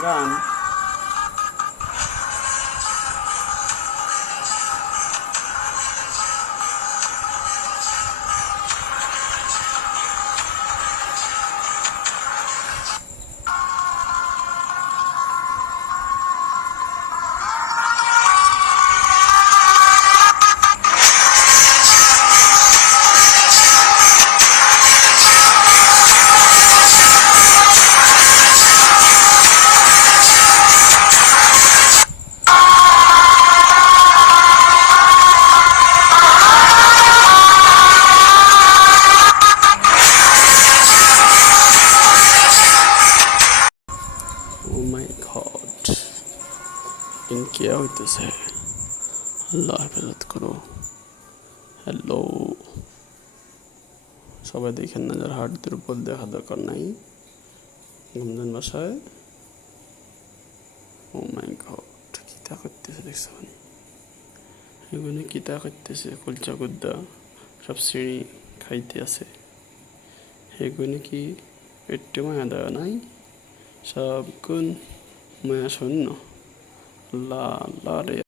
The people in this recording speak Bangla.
Yan. মাই গড কে হইতেছে আল্লাহ হেফাজত করো। হ্যালো সবাই দেখেন না, যার হাট দুর্বল দেখা দরকার নাই। রমজান বাসায় ও মাই গড কিতা করতেছে দেখছ? মানে এগুলো কিতা করতেছে? কুলচা গুদ্দা, সব সিঁড়ি খাইতে আছে। এগুলো কি একটু মায়া দেওয়া নাই? সব গুণ মায়া শূন্য আল্লাহ আল্লাহ রে